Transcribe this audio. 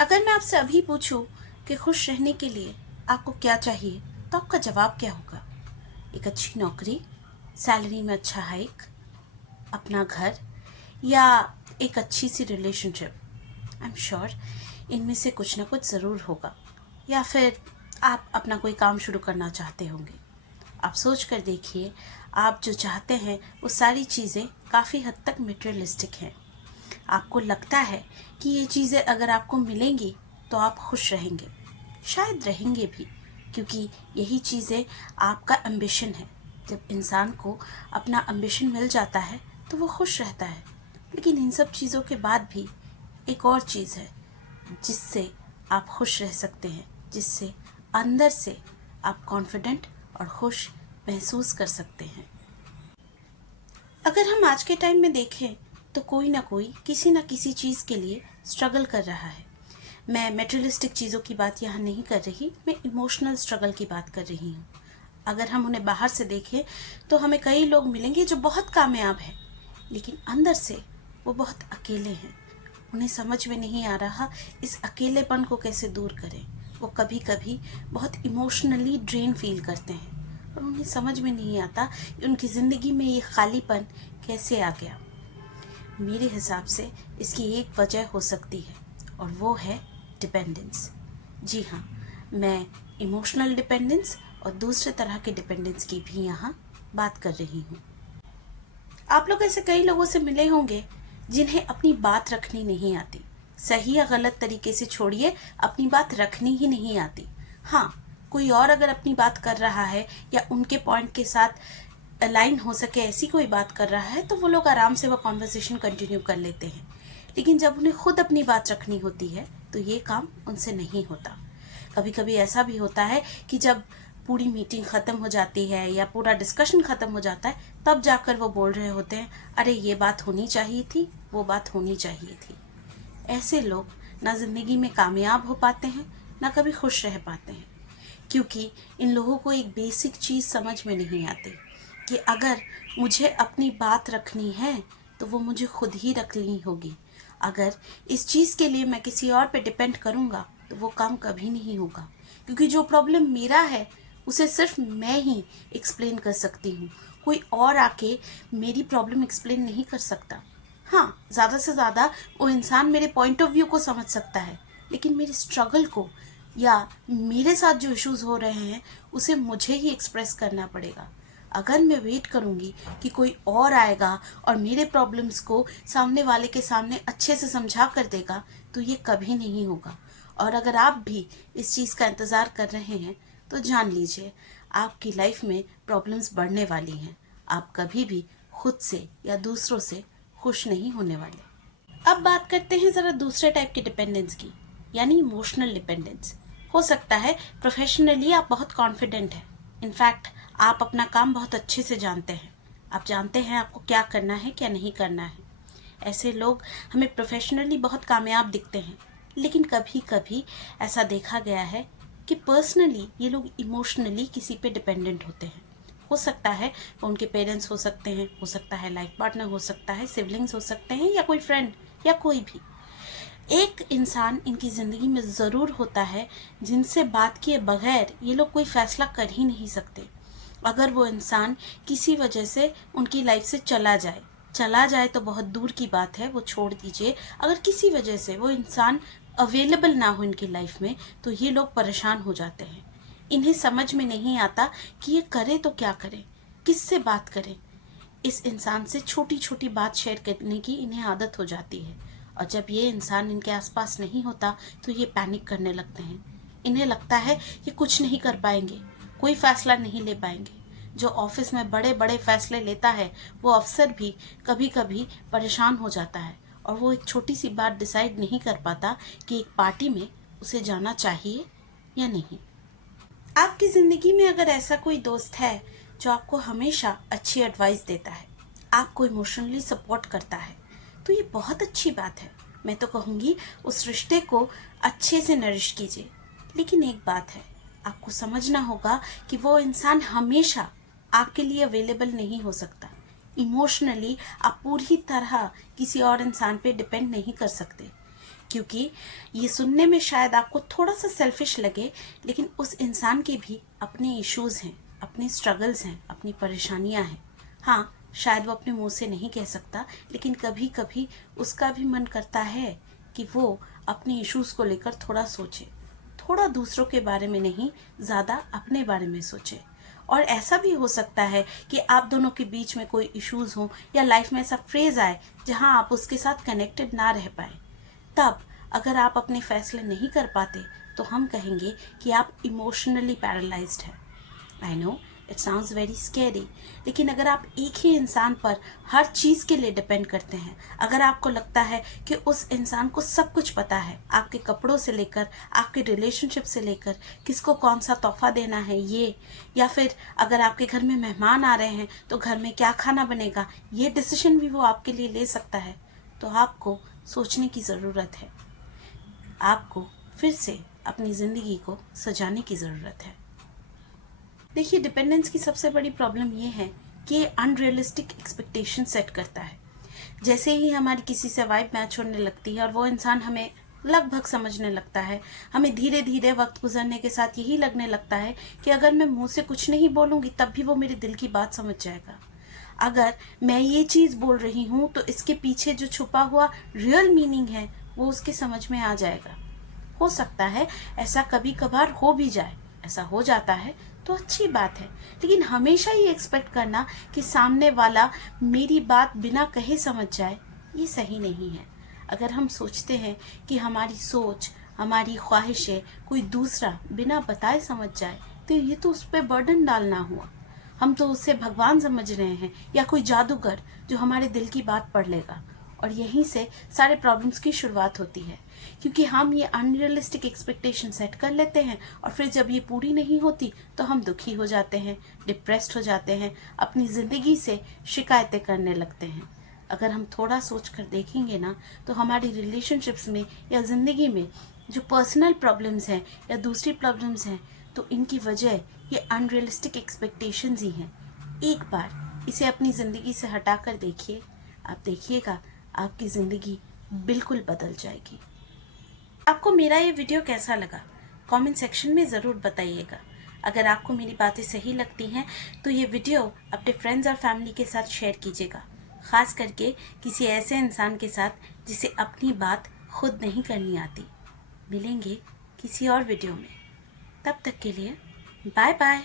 अगर मैं आपसे अभी पूछूं कि खुश रहने के लिए आपको क्या चाहिए, तो आपका जवाब क्या होगा? एक अच्छी नौकरी, सैलरी में अच्छा हाइक, अपना घर, या एक अच्छी सी रिलेशनशिप? आई एम श्योर इनमें से कुछ ना कुछ ज़रूर होगा। या फिर आप अपना कोई काम शुरू करना चाहते होंगे। आप सोच कर देखिए, आप जो चाहते हैं वो सारी चीज़ें काफ़ी हद तक मटेरियलिस्टिक हैं। आपको लगता है कि ये चीज़ें अगर आपको मिलेंगी तो आप खुश रहेंगे, शायद रहेंगे भी, क्योंकि यही चीज़ें आपका एम्बिशन है। जब इंसान को अपना एम्बिशन मिल जाता है तो वो खुश रहता है। लेकिन इन सब चीज़ों के बाद भी एक और चीज़ है जिससे आप खुश रह सकते हैं, जिससे अंदर से आप कॉन्फिडेंट और खुश महसूस कर सकते हैं। अगर हम आज के टाइम में देखें तो कोई ना कोई किसी ना किसी चीज़ के लिए स्ट्रगल कर रहा है। मैं मेटेरियलिस्टिक चीज़ों की बात यहाँ नहीं कर रही, मैं इमोशनल स्ट्रगल की बात कर रही हूँ। अगर हम उन्हें बाहर से देखें तो हमें कई लोग मिलेंगे जो बहुत कामयाब हैं, लेकिन अंदर से वो बहुत अकेले हैं। उन्हें समझ में नहीं आ रहा इस अकेलेपन को कैसे दूर करें। वो कभी कभी बहुत इमोशनली ड्रेन फील करते हैं और उन्हें समझ में नहीं आता कि उनकी ज़िंदगी में ये खालीपन कैसे आ गया। मेरे हिसाब से इसकी एक वजह हो सकती है और वो है डिपेंडेंस। जी हाँ, मैं इमोशनल डिपेंडेंस और दूसरे तरह के डिपेंडेंस की भी यहाँ बात कर रही हूँ। आप लोग ऐसे कई लोगों से मिले होंगे जिन्हें अपनी बात रखनी नहीं आती। सही या गलत तरीके से छोड़िए, अपनी बात रखनी ही नहीं आती। हाँ, कोई और अगर अपनी बात कर रहा है या उनके पॉइंट के साथ अलाइन हो सके ऐसी कोई बात कर रहा है तो वो लोग आराम से वो कॉन्वर्सेशन कंटिन्यू कर लेते हैं। लेकिन जब उन्हें खुद अपनी बात रखनी होती है तो ये काम उनसे नहीं होता। कभी कभी ऐसा भी होता है कि जब पूरी मीटिंग ख़त्म हो जाती है या पूरा डिस्कशन ख़त्म हो जाता है तब जाकर वो बोल रहे होते हैं, अरे ये बात होनी चाहिए थी, वो बात होनी चाहिए थी। ऐसे लोग ना ज़िंदगी में कामयाब हो पाते हैं, ना कभी खुश रह पाते हैं, क्योंकि इन लोगों को एक बेसिक चीज़ समझ में नहीं आती कि अगर मुझे अपनी बात रखनी है तो वो मुझे खुद ही रखनी होगी। अगर इस चीज़ के लिए मैं किसी और पे डिपेंड करूँगा तो वो काम कभी नहीं होगा, क्योंकि जो प्रॉब्लम मेरा है उसे सिर्फ मैं ही एक्सप्लेन कर सकती हूँ। कोई और आके मेरी प्रॉब्लम एक्सप्लेन नहीं कर सकता। हाँ, ज़्यादा से ज़्यादा वो इंसान मेरे पॉइंट ऑफ व्यू को समझ सकता है, लेकिन मेरे स्ट्रगल को या मेरे साथ जो इश्यूज़ हो रहे हैं उसे मुझे ही एक्सप्रेस करना पड़ेगा। अगर मैं वेट करूँगी कि कोई और आएगा और मेरे प्रॉब्लम्स को सामने वाले के सामने अच्छे से समझा कर देगा तो ये कभी नहीं होगा। और अगर आप भी इस चीज़ का इंतज़ार कर रहे हैं तो जान लीजिए, आपकी लाइफ में प्रॉब्लम्स बढ़ने वाली हैं। आप कभी भी खुद से या दूसरों से खुश नहीं होने वाले। अब बात करते हैं ज़रा दूसरे टाइप के डिपेंडेंस की, यानी इमोशनल डिपेंडेंस। हो सकता है प्रोफेशनली आप बहुत कॉन्फिडेंट हैं, इनफैक्ट आप अपना काम बहुत अच्छे से जानते हैं, आप जानते हैं आपको क्या करना है क्या नहीं करना है। ऐसे लोग हमें प्रोफेशनली बहुत कामयाब दिखते हैं, लेकिन कभी कभी ऐसा देखा गया है कि पर्सनली ये लोग इमोशनली किसी पे डिपेंडेंट होते हैं। हो सकता है वो उनके पेरेंट्स हो सकते हैं, हो सकता है लाइफ पार्टनर हो सकता है, सिबलिंग्स हो सकते हैं, या कोई फ्रेंड या कोई भी एक इंसान इनकी ज़िंदगी में ज़रूर होता है जिनसे बात किए बगैर ये लोग कोई फ़ैसला कर ही नहीं सकते। अगर वो इंसान किसी वजह से उनकी लाइफ से चला जाए तो बहुत दूर की बात है, वो छोड़ दीजिए। अगर किसी वजह से वो इंसान अवेलेबल ना हो इनकी लाइफ में तो ये लोग परेशान हो जाते हैं। इन्हें समझ में नहीं आता कि ये करें तो क्या करें, किससे बात करें। इस इंसान से छोटी छोटी बात शेयर करने की इन्हें आदत हो जाती है, और जब ये इंसान इनके आसपास नहीं होता तो ये पैनिक करने लगते हैं। इन्हें लगता है कि कुछ नहीं कर पाएंगे, कोई फैसला नहीं ले पाएंगे। जो ऑफिस में बड़े बड़े फैसले लेता है वो अफसर भी कभी कभी परेशान हो जाता है और वो एक छोटी सी बात डिसाइड नहीं कर पाता कि एक पार्टी में उसे जाना चाहिए या नहीं। आपकी ज़िंदगी में अगर ऐसा कोई दोस्त है जो आपको हमेशा अच्छी एडवाइस देता है, आपको इमोशनली सपोर्ट करता है, तो ये बहुत अच्छी बात है। मैं तो कहूँगी उस रिश्ते को अच्छे से नरिश कीजिए। लेकिन एक बात है, आपको समझना होगा कि वो इंसान हमेशा आपके लिए अवेलेबल नहीं हो सकता। इमोशनली आप पूरी तरह किसी और इंसान पे डिपेंड नहीं कर सकते। क्योंकि ये सुनने में शायद आपको थोड़ा सा सेल्फिश लगे, लेकिन उस इंसान के भी अपने इश्यूज़ हैं, अपने स्ट्रगल्स हैं, अपनी परेशानियां हैं। हाँ, शायद वो अपने मुंह से नहीं कह सकता, लेकिन कभी कभी उसका भी मन करता है कि वो अपने इश्यूज़ को लेकर थोड़ा सोचे, थोड़ा दूसरों के बारे में नहीं, ज़्यादा अपने बारे में सोचे। और ऐसा भी हो सकता है कि आप दोनों के बीच में कोई इश्यूज़ हो या लाइफ में ऐसा फ्रेज आए जहां आप उसके साथ कनेक्टेड ना रह पाए। तब अगर आप अपने फैसले नहीं कर पाते तो हम कहेंगे कि आप इमोशनली पैरालाइज्ड हैं। I know it sounds very scary, लेकिन अगर आप एक ही इंसान पर हर चीज़ के लिए डिपेंड करते हैं, अगर आपको लगता है कि उस इंसान को सब कुछ पता है, आपके कपड़ों से लेकर आपके रिलेशनशिप से लेकर किसको कौन सा तोहफा देना है ये, या फिर अगर आपके घर में मेहमान आ रहे हैं तो घर में क्या खाना बनेगा, ये डिसीजन भी वो आपके लिए ले सकता है, तो आपको सोचने की ज़रूरत है। आपको फिर से अपनी ज़िंदगी को सजाने की ज़रूरत है। देखिए, डिपेंडेंस की सबसे बड़ी प्रॉब्लम ये है कि ये अनरियलिस्टिक एक्सपेक्टेशन सेट करता है। जैसे ही हमारी किसी से वाइब मैच होने लगती है और वो इंसान हमें लगभग समझने लगता है, हमें धीरे धीरे वक्त गुजरने के साथ यही लगने लगता है कि अगर मैं मुंह से कुछ नहीं बोलूँगी तब भी वो मेरे दिल की बात समझ जाएगा। अगर मैं ये चीज़ बोल रही हूँ तो इसके पीछे जो छुपा हुआ रियल मीनिंग है वो उसके समझ में आ जाएगा। हो सकता है ऐसा कभी कभार हो भी जाए, ऐसा हो जाता है तो अच्छी बात है, लेकिन हमेशा ये एक्सपेक्ट करना कि सामने वाला मेरी बात बिना कहे समझ जाए, ये सही नहीं है। अगर हम सोचते हैं कि हमारी सोच, हमारी ख्वाहिशें कोई दूसरा बिना बताए समझ जाए, तो ये तो उस पर बर्डन डालना हुआ। हम तो उसे भगवान समझ रहे हैं या कोई जादूगर जो हमारे दिल की बात पढ़ लेगा। और यहीं से सारे प्रॉब्लम्स की शुरुआत होती है, क्योंकि हम ये अनरियलिस्टिक एक्सपेक्टेशन सेट कर लेते हैं और फिर जब ये पूरी नहीं होती तो हम दुखी हो जाते हैं, डिप्रेस्ड हो जाते हैं, अपनी ज़िंदगी से शिकायतें करने लगते हैं। अगर हम थोड़ा सोच कर देखेंगे ना, तो हमारी रिलेशनशिप्स में या ज़िंदगी में जो पर्सनल प्रॉब्लम्स हैं या दूसरी प्रॉब्लम्स हैं, तो इनकी वजह ये अनरियलिस्टिक एक्सपेक्टेशंस ही हैं। एक बार इसे अपनी ज़िंदगी से हटा कर देखिए, आप देखिएगा आपकी ज़िंदगी बिल्कुल बदल जाएगी। आपको मेरा ये वीडियो कैसा लगा कमेंट सेक्शन में ज़रूर बताइएगा। अगर आपको मेरी बातें सही लगती हैं तो ये वीडियो अपने फ्रेंड्स और फैमिली के साथ शेयर कीजिएगा, ख़ास करके किसी ऐसे इंसान के साथ जिसे अपनी बात खुद नहीं करनी आती। मिलेंगे किसी और वीडियो में, तब तक के लिए बाय बाय।